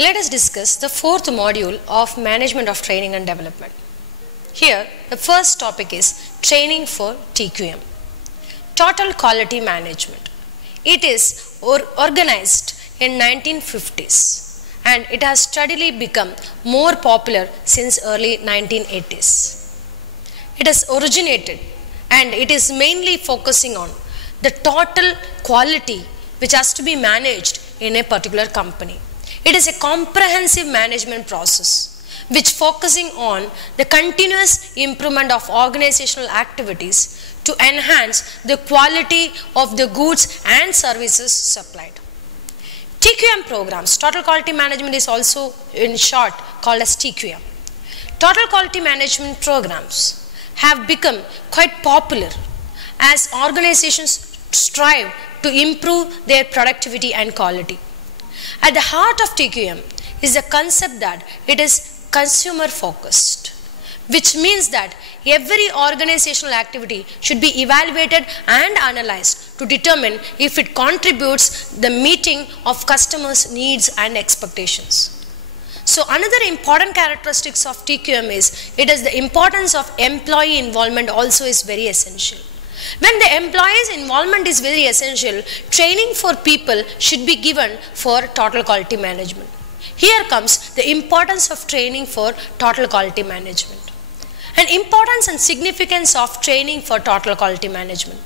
Let us discuss the fourth module of Management of Training and Development. Here, the first topic is Training for TQM. Total Quality Management. It is organized in 1950s and it has steadily become more popular since early 1980s. It has originated and it is mainly focusing on the total quality which has to be managed in a particular company. It is a comprehensive management process which focusing on the continuous improvement of organizational activities to enhance the quality of the goods and services supplied. TQM programs, Total Quality Management, is also in short called as TQM. Total Quality Management programs have become quite popular as organizations strive to improve their productivity and quality. At the heart of TQM is the concept that it is consumer focused, which means that every organizational activity should be evaluated and analyzed to determine if it contributes the meeting of customers' needs and expectations. So another important characteristics of TQM is the importance of employee involvement also is very essential. When the employee's involvement is very essential, training for people should be given for total quality management. Here comes the importance of training for total quality management. And importance and significance of training for total quality management.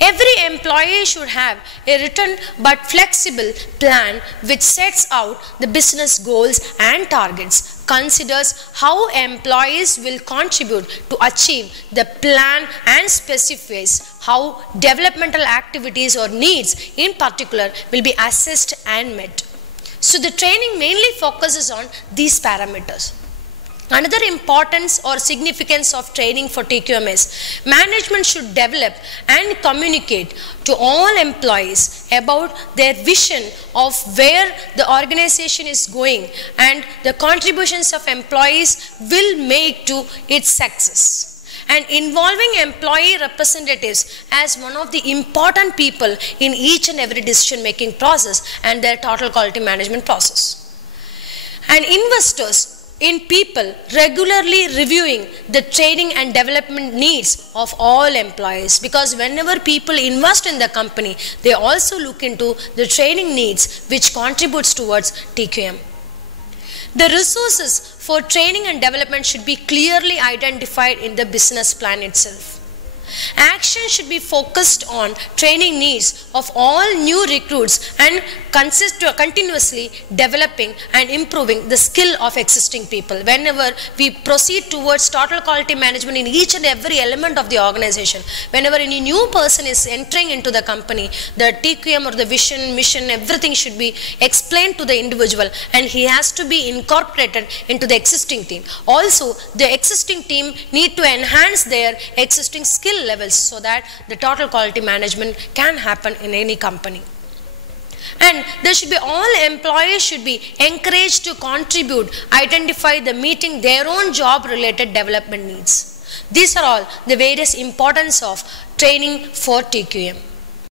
Every employee should have a written but flexible plan which sets out the business goals and targets, considers how employees will contribute to achieve the plan and specifies how developmental activities or needs in particular will be assessed and met. So the training mainly focuses on these parameters. Another importance or significance of training for TQM is management should develop and communicate to all employees about their vision of where the organization is going and the contributions of employees will make to its success. And involving employee representatives as one of the important people in each and every decision making process and their total quality management process. And investors in people regularly reviewing the training and development needs of all employees, because whenever people invest in the company, they also look into the training needs which contributes towards TQM. The resources for training and development should be clearly identified in the business plan itself. Action should be focused on training needs of all new recruits and continuously developing and improving the skill of existing people. Whenever we proceed towards total quality management in each and every element of the organization, whenever any new person is entering into the company, the TQM or the vision, mission, everything should be explained to the individual and he has to be incorporated into the existing team. Also, the existing team need to enhance their existing skill levels so that the total quality management can happen in any company. And there should be all employees should be encouraged to contribute, identify the meeting their own job related development needs. These are all the various importance of training for TQM.